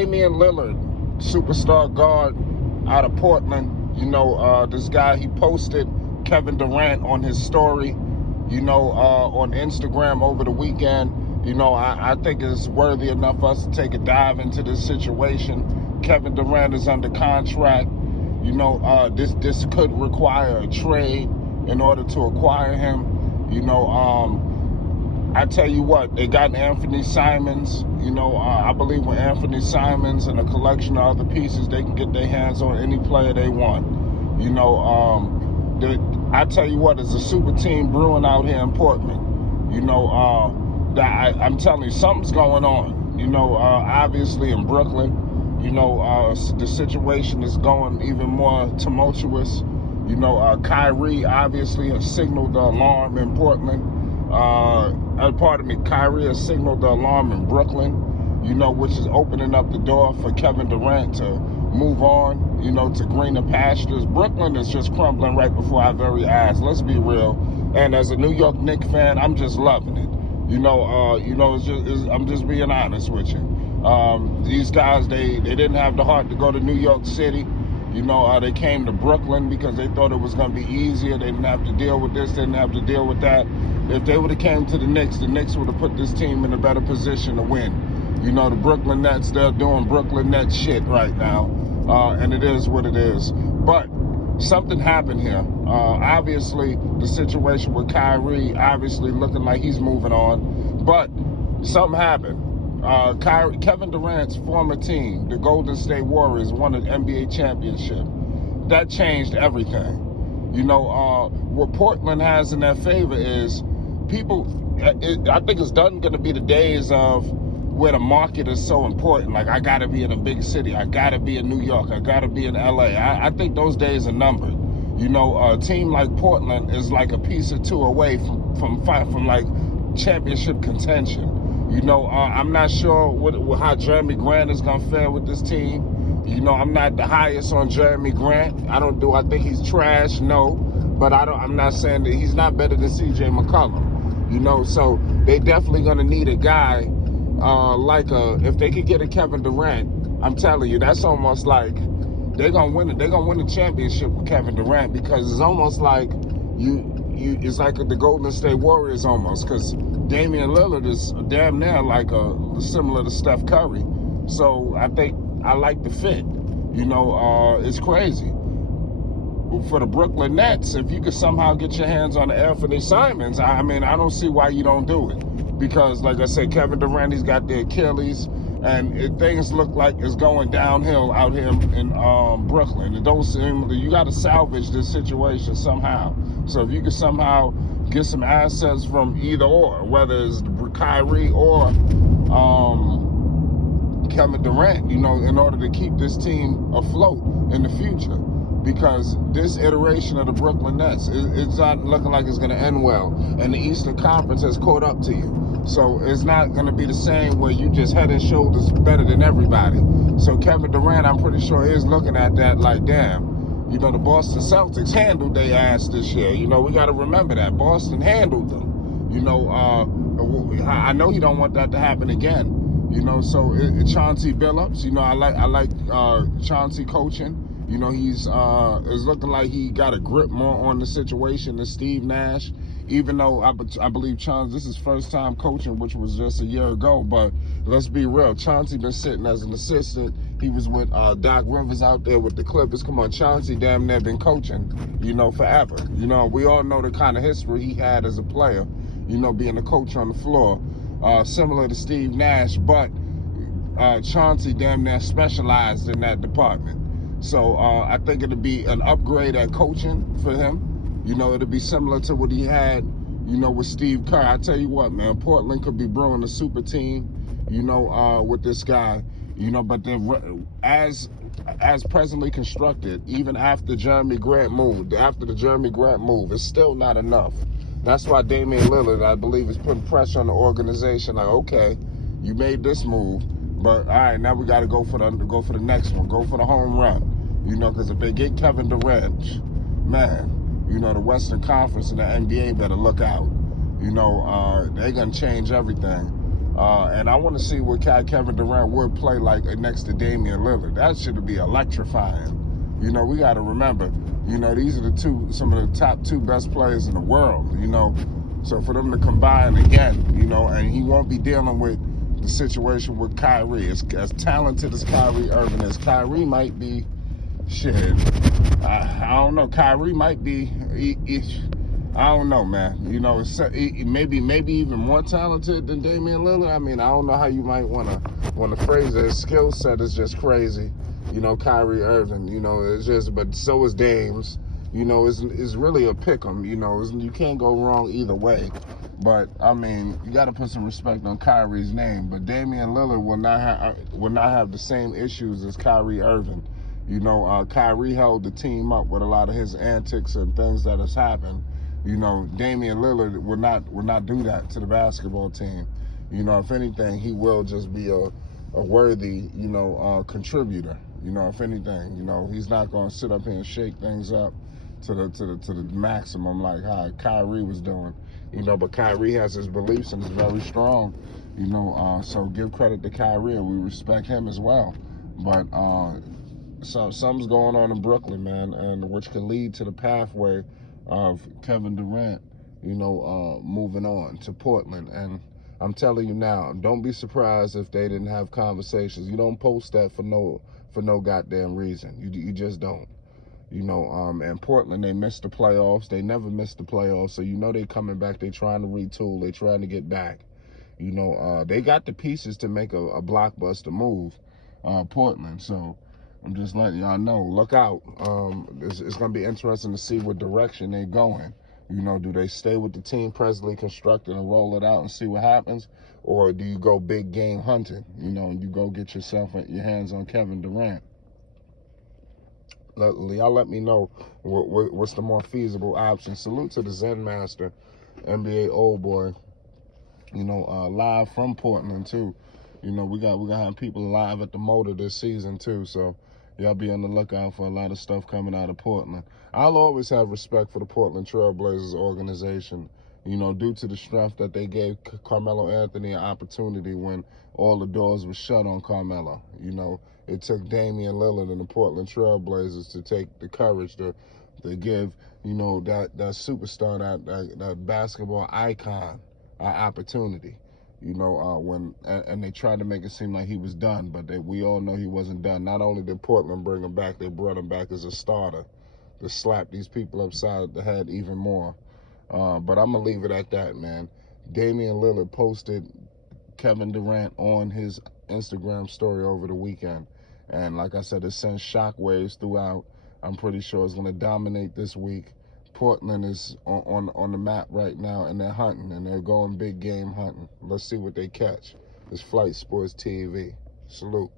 Damian Lillard, superstar guard out of Portland. This guy, he posted Kevin Durant on his story, on Instagram over the weekend. I think it's worthy enough for us to take a dive into this situation. Kevin Durant is under contract. This could require a trade in order to acquire him. I tell you what, they got Anthony Simons. I believe with Anthony Simons and a collection of other pieces, they can get their hands on any player they want. I tell you what, it's a super team brewing out here in Portland. I'm telling you, something's going on. Obviously in Brooklyn, the situation is going even more tumultuous. Kyrie obviously has signaled the alarm in Portland. Kyrie has signaled the alarm in Brooklyn, which is opening up the door for Kevin Durant to move on, to greener pastures. Brooklyn is just crumbling right before our very eyes. Let's be real. And as a New York Knicks fan, I'm just loving it. I'm just being honest with you. These guys, they didn't have the heart to go to New York City. They came to Brooklyn because they thought it was going to be easier. They didn't have to deal with this, they didn't have to deal with that. If they would have came to the Knicks would have put this team in a better position to win. The Brooklyn Nets, they're doing Brooklyn Nets shit right now. And it is what it is. But something happened here. Obviously, the situation with Kyrie, obviously looking like he's moving on. But something happened. Kevin Durant's former team, the Golden State Warriors, won an NBA championship. That changed everything. What Portland has in their favor is I think it's done going to be the days of where the market is so important. Like, I got to be in a big city. I got to be in New York. I got to be in LA. I think those days are numbered. A team like Portland is like a piece or two away from like championship contention. I'm not sure how Jeremy Grant is going to fare with this team. I'm not the highest on Jeremy Grant. I think he's trash, no. But I'm not saying that he's not better than CJ McCollum. So they definitely going to need a guy if they could get a Kevin Durant, I'm telling you, that's almost like they're going to win the championship with Kevin Durant, because it's almost like it's like the Golden State Warriors almost, because Damian Lillard is damn near like similar to Steph Curry. So I think I like the fit. It's crazy. For the Brooklyn Nets, if you could somehow get your hands on Anthony Simons, I don't see why you don't do it. Because, like I said, Kevin Durant, he's got the Achilles, and things look like it's going downhill out here in Brooklyn. It don't seem, you got to salvage this situation somehow. So if you could somehow get some assets from either or, whether it's Kyrie or Kevin Durant, in order to keep this team afloat in the future. Because this iteration of the Brooklyn Nets, it's not looking like it's going to end well. And the Eastern Conference has caught up to you. So it's not going to be the same where you just head and shoulders better than everybody. So Kevin Durant, I'm pretty sure, is looking at that like, damn, the Boston Celtics handled their ass this year. We got to remember that. Boston handled them. I know you don't want that to happen again. So Chauncey Billups, I like Chauncey coaching. He's it's looking like he got a grip more on the situation than Steve Nash, even though I believe Chauncey, this is first time coaching, which was just a year ago. But let's be real, Chauncey been sitting as an assistant. He was with Doc Rivers out there with the Clippers. Come on, Chauncey damn near been coaching, forever. We all know the kind of history he had as a player, being a coach on the floor, similar to Steve Nash, but Chauncey damn near specialized in that department. So I think it'll be an upgrade at coaching for him. It'll be similar to what he had, with Steve Kerr. I tell you what, man, Portland could be brewing a super team, with this guy, but as presently constructed, even after the Jeremy Grant move, it's still not enough. That's why Damian Lillard, I believe, is putting pressure on the organization. Like, okay, you made this move, but all right, now we got to go for the next one. Go for the home run. Because if they get Kevin Durant, man, the Western Conference and the NBA better look out. They're going to change everything. And I want to see what Kevin Durant would play like next to Damian Lillard. That should be electrifying. You know, we got to remember, you know, these are some of the top 2 best players in the world, you know. So for them to combine again, you know, and he won't be dealing with the situation with Kyrie. As talented as Kyrie Irving is, Kyrie might be, shit, I don't know. Kyrie might be, I don't know, man. You know, maybe even more talented than Damian Lillard. I mean, I don't know how you might want to phrase it. His skill set is just crazy. You know, Kyrie Irving. You know, it's just, but so is Dame's. You know, it's really a pick 'em. You know, you can't go wrong either way. But I mean, you got to put some respect on Kyrie's name. But Damian Lillard will not have the same issues as Kyrie Irving. You know, Kyrie held the team up with a lot of his antics and things that has happened. You know, Damian Lillard will not do that to the basketball team. You know, if anything, he will just be a worthy, you know, contributor. You know, if anything, you know, he's not going to sit up here and shake things up to the maximum like how Kyrie was doing. You know, but Kyrie has his beliefs and is very strong. You know, so give credit to Kyrie and we respect him as well. But so something's going on in Brooklyn, man, and which could lead to the pathway of Kevin Durant, you know, moving on to Portland. And I'm telling you now, don't be surprised if they didn't have conversations. You don't post that for no goddamn reason. You just don't. You know, and Portland, they missed the playoffs. They never missed the playoffs, so you know they coming back. They trying to retool. They trying to get back. You know, they got the pieces to make a blockbuster move, Portland. So I'm just letting y'all know, look out. It's going to be interesting to see what direction they're going. You know, do they stay with the team presently constructed and roll it out and see what happens? Or do you go big game hunting, you know, and you go get your hands on Kevin Durant? Y'all let me know what's the more feasible option. Salute to the Zen Master, NBA old boy, you know, live from Portland too. You know, we gonna have people live at the Motor this season too, so y'all be on the lookout for a lot of stuff coming out of Portland. I'll always have respect for the Portland Trailblazers organization, you know, due to the strength that they gave Carmelo Anthony an opportunity when all the doors were shut on Carmelo. You know, it took Damian Lillard and the Portland Trailblazers to take the courage to give, you know, that superstar, that basketball icon, opportunity. You know, and they tried to make it seem like he was done, but we all know he wasn't done. Not only did Portland bring him back, they brought him back as a starter to slap these people upside the head even more. But I'm going to leave it at that, man. Damian Lillard posted Kevin Durant on his Instagram story over the weekend. And like I said, it sends shockwaves throughout. I'm pretty sure it's going to dominate this week. Portland is on the map right now, and they're hunting, and they're going big game hunting. Let's see what they catch. It's Flight Sports TV. Salute.